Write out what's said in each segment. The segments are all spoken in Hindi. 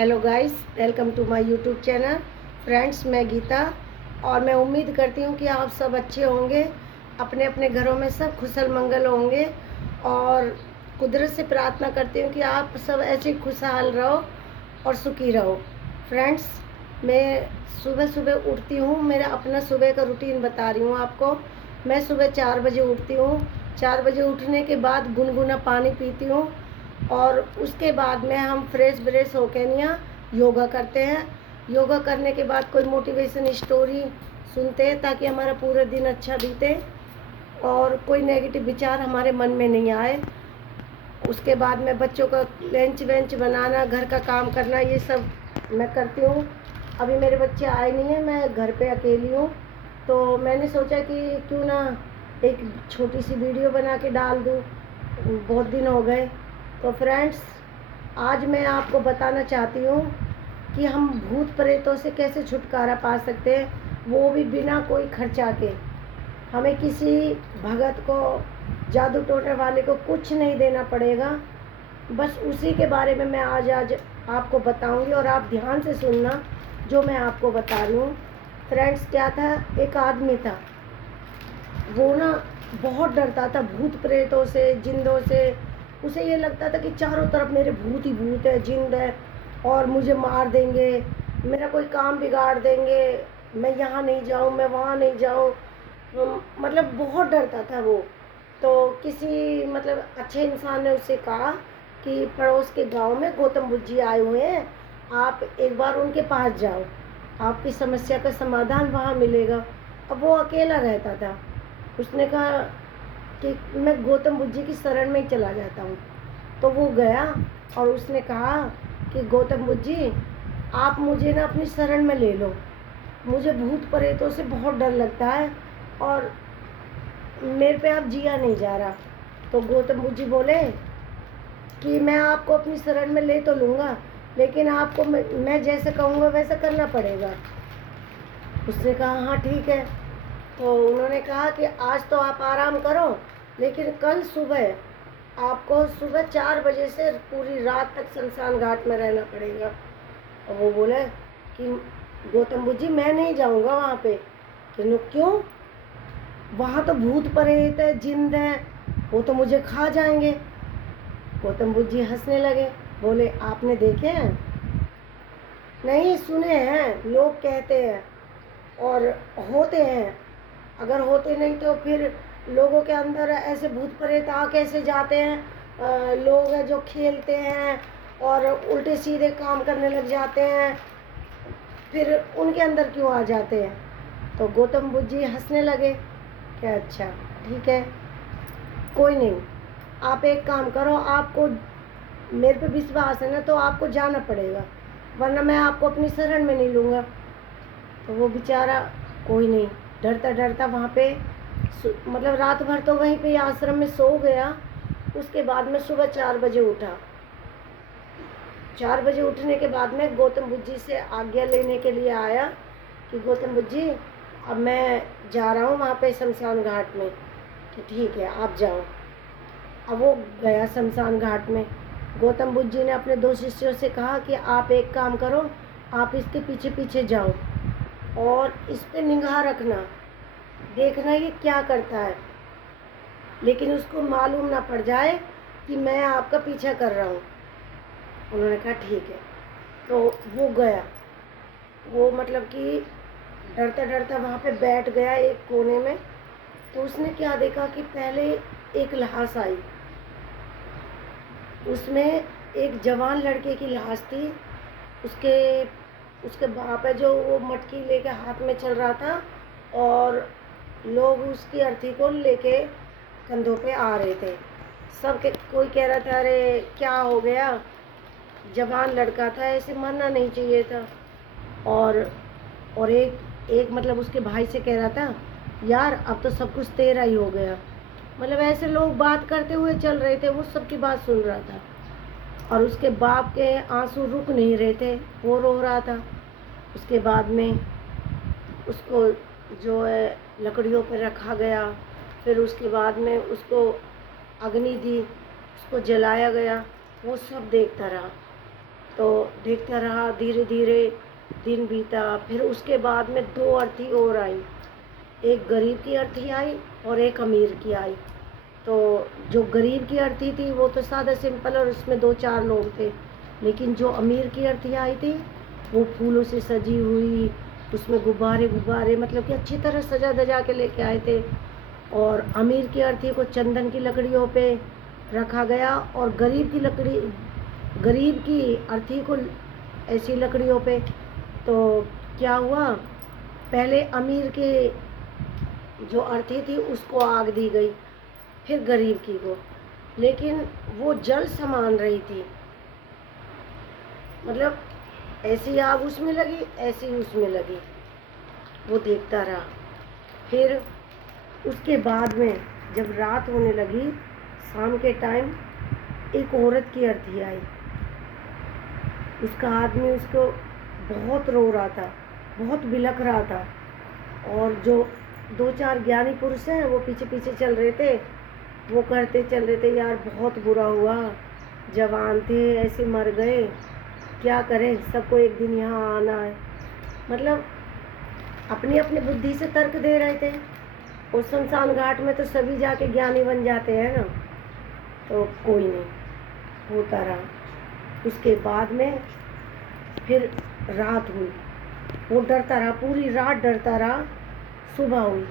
Hello guys, welcome to my YouTube channel. Friends, मैं गीता और मैं उम्मीद करती हूँ कि आप सब अच्छे होंगे, अपने अपने घरों में सब खुशल मंगल होंगे। और कुदरत से प्रार्थना करती हूँ कि आप सब ऐसे खुशहाल रहो और सुखी रहो। फ्रेंड्स, मैं सुबह सुबह उठती हूँ, मेरा अपना सुबह का रूटीन बता रही हूँ आपको। मैं सुबह 4 बजे उठती हूँ। 4 बजे उठने के बाद गुनगुना पानी पीती हूँ और उसके बाद में हम फ्रेश व्रेश होकर निया योगा करते हैं। योगा करने के बाद कोई मोटिवेशन स्टोरी सुनते हैं ताकि हमारा पूरा दिन अच्छा बीते और कोई नेगेटिव विचार हमारे मन में नहीं आए। उसके बाद में बच्चों का लंच वेंच बनाना, घर का काम करना, ये सब मैं करती हूँ। अभी मेरे बच्चे आए नहीं हैं, मैं घर पे अकेली हूँ, तो मैंने सोचा कि क्यों ना एक छोटी सी वीडियो बना के डाल दूँ, बहुत दिन हो गए। तो फ्रेंड्स, आज मैं आपको बताना चाहती हूँ कि हम भूत प्रेतों से कैसे छुटकारा पा सकते हैं, वो भी बिना कोई खर्चा के। हमें किसी भगत को, जादू टोने वाले को कुछ नहीं देना पड़ेगा। बस उसी के बारे में मैं आज आपको बताऊंगी और आप ध्यान से सुनना जो मैं आपको बता रही हूँ। फ्रेंड्स, क्या था, एक आदमी था, वो ना बहुत डरता था भूत प्रेतों से, जिंदों से। उसे ये लगता था कि चारों तरफ मेरे भूत ही भूत है, जिंद है और मुझे मार देंगे, मेरा कोई काम बिगाड़ देंगे, मैं यहाँ नहीं जाऊँ, मैं वहाँ नहीं जाऊँ। मतलब बहुत डरता था वो। तो किसी मतलब अच्छे इंसान ने उससे कहा कि पड़ोस के गांव में गौतम बुद्ध जी आए हुए हैं, आप एक बार उनके पास जाओ, आपकी समस्या का समाधान वहाँ मिलेगा। अब वो अकेला रहता था। उसने कहा कि मैं गौतम बुद्ध जी की शरण में ही चला जाता हूँ। तो वो गया और उसने कहा कि गौतम बुद्ध जी, आप मुझे ना अपनी शरण में ले लो, मुझे भूत प्रेतों से बहुत डर लगता है और मेरे पे अब जिया नहीं जा रहा। तो गौतम बुद्ध जी बोले कि मैं आपको अपनी शरण में ले तो लूँगा, लेकिन आपको मैं जैसे कहूँगा वैसा करना पड़ेगा। उसने कहा हाँ ठीक है। तो उन्होंने कहा कि आज तो आप आराम करो, लेकिन कल सुबह आपको सुबह 4 बजे से पूरी रात तक शमशान घाट में रहना पड़ेगा। और वो बोले कि गौतम बुद्ध जी, मैं नहीं जाऊँगा वहाँ पे। क्यों? वहाँ तो भूत प्रेत है, जिंद है, वो तो मुझे खा जाएंगे। गौतम बुद्ध जी हंसने लगे, बोले आपने देखे हैं? नहीं, सुने हैं, लोग कहते हैं और होते हैं। अगर होते नहीं तो फिर लोगों के अंदर ऐसे भूत प्रेत आ कैसे जाते हैं? लोग हैं जो खेलते हैं और उल्टे सीधे काम करने लग जाते हैं, फिर उनके अंदर क्यों आ जाते हैं? तो गौतम बुद्ध जी हंसने लगे कि अच्छा ठीक है, कोई नहीं, आप एक काम करो, आपको मेरे पे विश्वास है ना, तो आपको जाना पड़ेगा, वरना मैं आपको अपनी शरण में नहीं लूँगा। तो वो बेचारा कोई नहीं, डरता डरता वहाँ पे मतलब रात भर तो वहीं पे आश्रम में सो गया। उसके बाद में सुबह 4 बजे उठा। 4 बजे उठने के बाद में गौतम बुद्ध जी से आज्ञा लेने के लिए आया कि गौतम बुद्ध जी, अब मैं जा रहा हूँ वहाँ पे शमशान घाट में। कि ठीक है, आप जाओ। अब वो गया शमशान घाट में। गौतम बुद्ध जी ने अपने 2 शिष्यों से कहा कि आप एक काम करो, आप इसके पीछे पीछे जाओ और इस पे निगाह रखना, देखना ये क्या करता है, लेकिन उसको मालूम ना पड़ जाए कि मैं आपका पीछा कर रहा हूँ। उन्होंने कहा ठीक है। तो वो गया, वो मतलब कि डरता डरता वहाँ पे बैठ गया एक कोने में। तो उसने क्या देखा कि पहले एक लाश आई, उसमें एक जवान लड़के की लाश थी। उसके उसके बाप है जो वो मटकी लेके हाथ में चल रहा था और लोग उसकी अर्थी को लेके कंधों पे आ रहे थे। सब के कोई कह रहा था अरे क्या हो गया, जवान लड़का था, ऐसे मरना नहीं चाहिए था। और एक एक मतलब उसके भाई से कह रहा था यार अब तो सब कुछ तेरा ही हो गया। मतलब ऐसे लोग बात करते हुए चल रहे थे, वो सबकी बात सुन रहा था और उसके बाप के आंसू रुक नहीं रहे थे, वो रो रहा था। उसके बाद में उसको जो है लकड़ियों पर रखा गया, फिर उसके बाद में उसको अग्नि दी, उसको जलाया गया, वो सब देखता रहा। तो देखता रहा, धीरे धीरे दिन बीता। फिर उसके बाद में 2 अर्थी और आई, एक गरीब की अर्थी आई और एक अमीर की आई। तो जो गरीब की अर्थी थी वो तो सादा सिंपल और उसमें 2-4 लोग थे, लेकिन जो अमीर की अर्थी आई थी वो फूलों से सजी हुई, उसमें गुब्बारे गुब्बारे मतलब कि अच्छी तरह सजा धजा के लेके आए थे। और अमीर की अर्थी को चंदन की लकड़ियों पे रखा गया और गरीब की अर्थी को ऐसी लकड़ियों पे। तो क्या हुआ, पहले अमीर के जो अर्थी थी उसको आग दी गई, फिर गरीब की को, लेकिन वो जल समान रही थी, मतलब ऐसी आग उसमें लगी ऐसी उसमें लगी। वो देखता रहा। फिर उसके बाद में जब रात होने लगी, शाम के टाइम एक औरत की अर्थी आई। उसका आदमी उसको बहुत रो रहा था, बहुत बिलख रहा था, और जो 2-4 ज्ञानी पुरुष हैं वो पीछे पीछे चल रहे थे। वो कहते चल रहे थे, यार बहुत बुरा हुआ, जवान थे ऐसे मर गए, क्या करें, सबको एक दिन यहाँ आना है। मतलब अपनी अपनी बुद्धि से तर्क दे रहे थे। और शमशान घाट में तो सभी जाके ज्ञानी बन जाते हैं ना। तो कोई नहीं, होता रहा। उसके बाद में फिर रात हुई, वो डरता रहा, पूरी रात डरता रहा। सुबह हुई,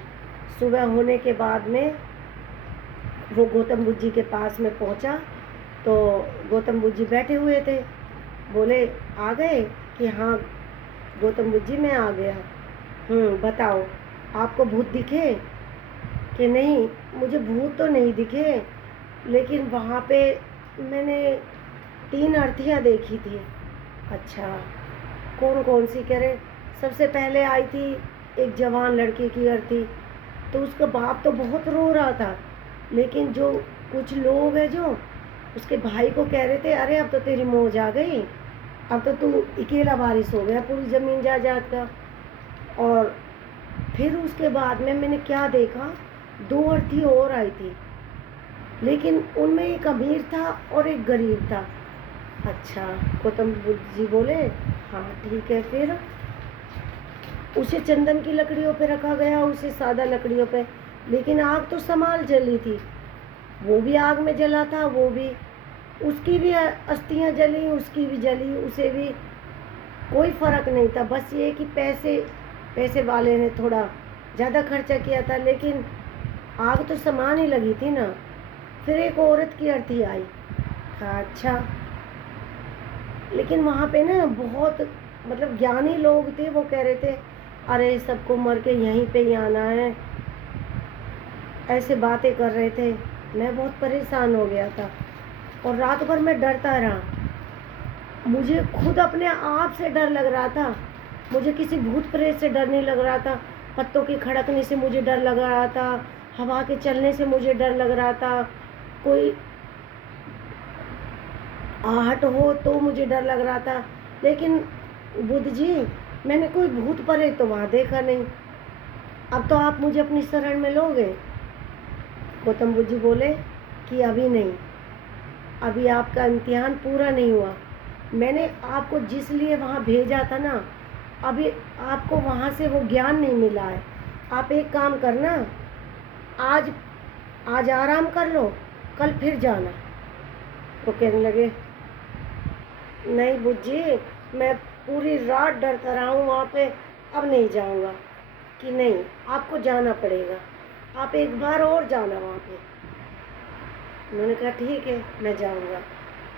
सुबह होने के बाद में वो गौतम बुद्ध जी के पास में पहुंचा। तो गौतम बुद्ध जी बैठे हुए थे। बोले, आ गए? कि हाँ गौतम बुद्ध जी मैं आ गया। बताओ, आपको भूत दिखे? कि नहीं, मुझे भूत तो नहीं दिखे, लेकिन वहाँ पे मैंने 3 अर्थियाँ देखी थी। अच्छा, कौन कौन सी? कह रहे, सबसे पहले आई थी एक जवान लड़के की अर्थी। तो उसका बाप तो बहुत रो रहा था, लेकिन जो कुछ लोग हैं जो उसके भाई को कह रहे थे, अरे अब तो तेरी मौज आ गई, अब तो तू अकेला वारिस हो गया पूरी ज़मीन जायदाद का। और फिर उसके बाद में मैंने क्या देखा, 2 अर्थी और आई थी, लेकिन उनमें एक अमीर था और एक गरीब था। अच्छा, गौतम बुद्ध जी बोले, हाँ ठीक है। फिर उसे चंदन की लकड़ियों पे रखा गया, उसे सादा लकड़ियों पे, लेकिन आग तो समाल जली थी। वो भी आग में जला था, वो भी, उसकी भी अस्थियां जली, उसकी भी जली, उसे भी कोई फर्क नहीं था। बस ये कि पैसे वाले ने थोड़ा ज़्यादा खर्चा किया था, लेकिन आग तो समान ही लगी थी ना। फिर एक औरत की अर्थी आई। अच्छा, लेकिन वहाँ पे ना बहुत मतलब ज्ञानी लोग थे, वो कह रहे थे, अरे सबको मर के यहीं पे ही आना है, ऐसे बातें कर रहे थे। मैं बहुत परेशान हो गया था और रात भर मैं डरता रहा। मुझे खुद अपने आप से डर लग रहा था, मुझे किसी भूत प्रेत से डर नहीं लग रहा था, पत्तों के खड़कने से मुझे डर लग रहा था, हवा के चलने से मुझे डर लग रहा था, कोई आहट हो तो मुझे डर लग रहा था। लेकिन बुद्ध जी, मैंने कोई भूत प्रेत तो वहाँ देखा नहीं, अब तो आप मुझे अपनी शरण में लोगे? गौतम बुद्ध जी बोले कि अभी नहीं, अभी आपका इम्तिहान पूरा नहीं हुआ। मैंने आपको जिस लिए वहाँ भेजा था ना, अभी आपको वहाँ से वो ज्ञान नहीं मिला है। आप एक काम करना, आज आराम कर लो, कल फिर जाना। तो कहने लगे, नहीं बुद्ध जी, मैं पूरी रात डरता रहा हूँ वहाँ पे, अब नहीं जाऊँगा। कि नहीं, आपको जाना पड़ेगा, आप एक बार और जाना वहाँ पे। उन्होंने कहा ठीक है, मैं जाऊँगा।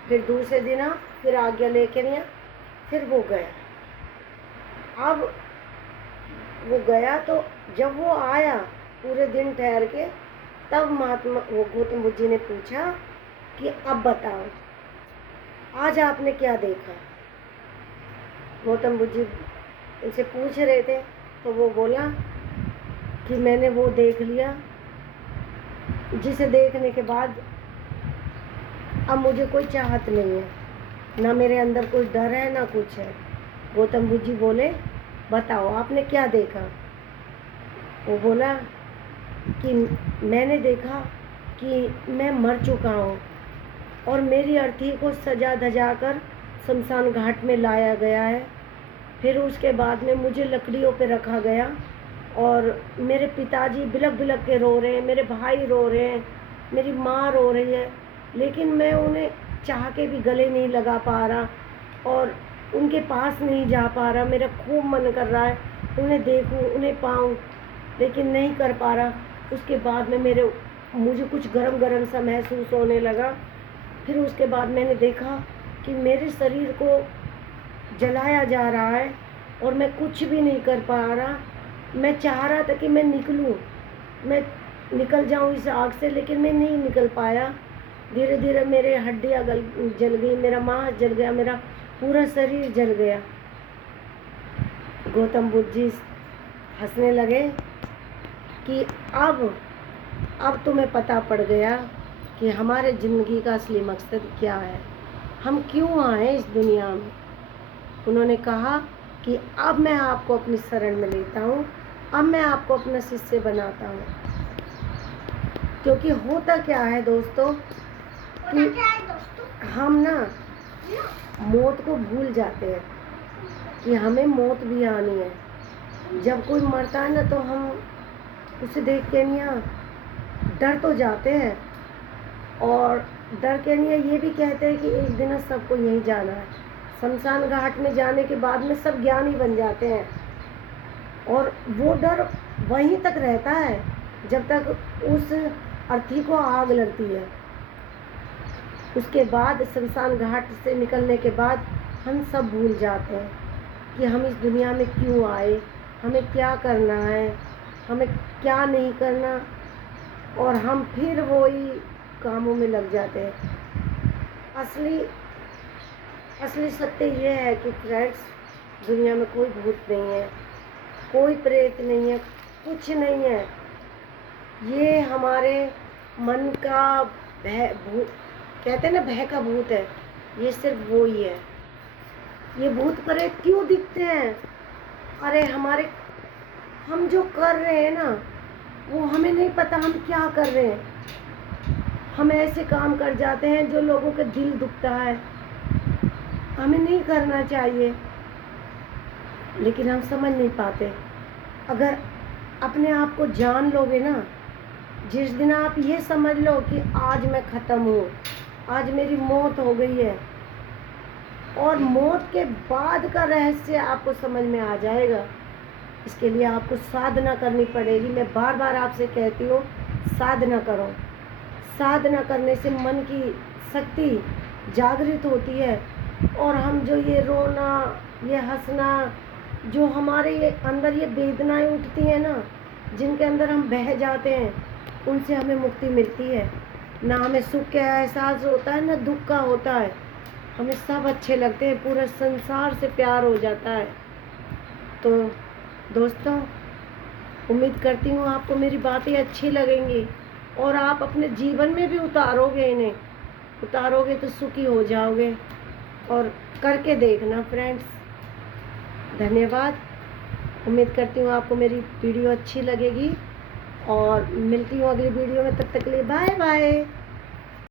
फिर दूसरे दिन फिर आज्ञा लेके गया, फिर वो गया। अब वो गया तो जब वो आया पूरे दिन ठहर के, तब वो गौतम बुद्ध जी ने पूछा कि अब बताओ, आज आपने क्या देखा? गौतम बुद्ध जी उनसे पूछ रहे थे, तो वो बोला कि मैंने वो देख लिया, जिसे देखने के बाद अब मुझे कोई चाहत नहीं है, ना मेरे अंदर कोई डर है ना कुछ है। गौतम बुद्ध जी बोले, बताओ आपने क्या देखा? वो बोला कि मैंने देखा कि मैं मर चुका हूँ और मेरी अर्थी को सजा धजा कर शमशान घाट में लाया गया है। फिर उसके बाद में मुझे लकड़ियों पे रखा गया और मेरे पिताजी बिलख बिलख के रो रहे हैं, मेरे भाई रो रहे हैं, मेरी माँ रो रही है, लेकिन मैं उन्हें चाह के भी गले नहीं लगा पा रहा और उनके पास नहीं जा पा रहा। मेरा खूब मन कर रहा है उन्हें देखूं, उन्हें पाऊं, लेकिन नहीं कर पा रहा। उसके बाद में मुझे कुछ गरम गरम सा महसूस होने लगा। फिर उसके बाद मैंने देखा कि मेरे शरीर को जलाया जा रहा है और मैं कुछ भी नहीं कर पा रहा। मैं चाह रहा था कि मैं निकलूं, मैं निकल जाऊं इस आग से, लेकिन मैं नहीं निकल पाया। धीरे धीरे मेरे हड्डियां जल गई, मेरा मांस जल गया, मेरा पूरा शरीर जल गया। गौतम बुद्ध जी हंसने लगे कि अब तुम्हें पता पड़ गया कि हमारे ज़िंदगी का असली मकसद क्या है, हम क्यों आए इस दुनिया में। उन्होंने कहा कि अब मैं आपको अपनी शरण में लेता हूँ, अब मैं आपको अपना शिष्य बनाता हूँ। क्योंकि होता क्या है दोस्तों कि हम ना मौत को भूल जाते हैं कि हमें मौत भी आनी है। जब कोई मरता है ना तो हम उसे देख के नहीं डर तो जाते हैं और डर के नहीं ये भी कहते हैं कि एक दिन सबको यहीं जाना है। शमशान घाट में जाने के बाद में सब ज्ञानी बन जाते हैं और वो डर वहीं तक रहता है जब तक उस अर्थी को आग लगती है। उसके बाद शमशान घाट से निकलने के बाद हम सब भूल जाते हैं कि हम इस दुनिया में क्यों आए, हमें क्या करना है, हमें क्या नहीं करना, और हम फिर वही कामों में लग जाते हैं। असली सत्य ये है कि फ्रेंड्स, दुनिया में कोई भूत नहीं है, कोई प्रेत नहीं है, कुछ नहीं है। ये हमारे मन का कहते हैं ना, भय का भूत है। ये सिर्फ वो ही है। ये भूत प्रेत क्यों दिखते हैं? अरे हम जो कर रहे हैं ना, वो हमें नहीं पता हम क्या कर रहे हैं। हम ऐसे काम कर जाते हैं जो लोगों के दिल दुखता है, हमें नहीं करना चाहिए, लेकिन हम समझ नहीं पाते। अगर अपने आप को जान लोगे ना, जिस दिन आप ये समझ लो कि आज मैं ख़त्म हूँ, आज मेरी मौत हो गई है, और मौत के बाद का रहस्य आपको समझ में आ जाएगा। इसके लिए आपको साधना करनी पड़ेगी। मैं बार बार आपसे कहती हूँ, साधना करो। साधना करने से मन की शक्ति जागृत होती है और हम जो ये रोना, ये हंसना, जो हमारे अंदर ये वेदनाएं उठती हैं ना, जिनके अंदर हम बह जाते हैं, उनसे हमें मुक्ति मिलती है। ना हमें सुख का एहसास होता है, ना दुख का होता है। हमें सब अच्छे लगते हैं, पूरा संसार से प्यार हो जाता है। तो दोस्तों, उम्मीद करती हूँ आपको मेरी बातें अच्छी लगेंगी और आप अपने जीवन में भी उतारोगे, इन्हें उतारोगे तो सुखी हो जाओगे। और करके देखना फ्रेंड्स। धन्यवाद। उम्मीद करती हूँ आपको मेरी वीडियो अच्छी लगेगी और मिलती हूँ अगली वीडियो में। तब तक के लिए बाय बाय।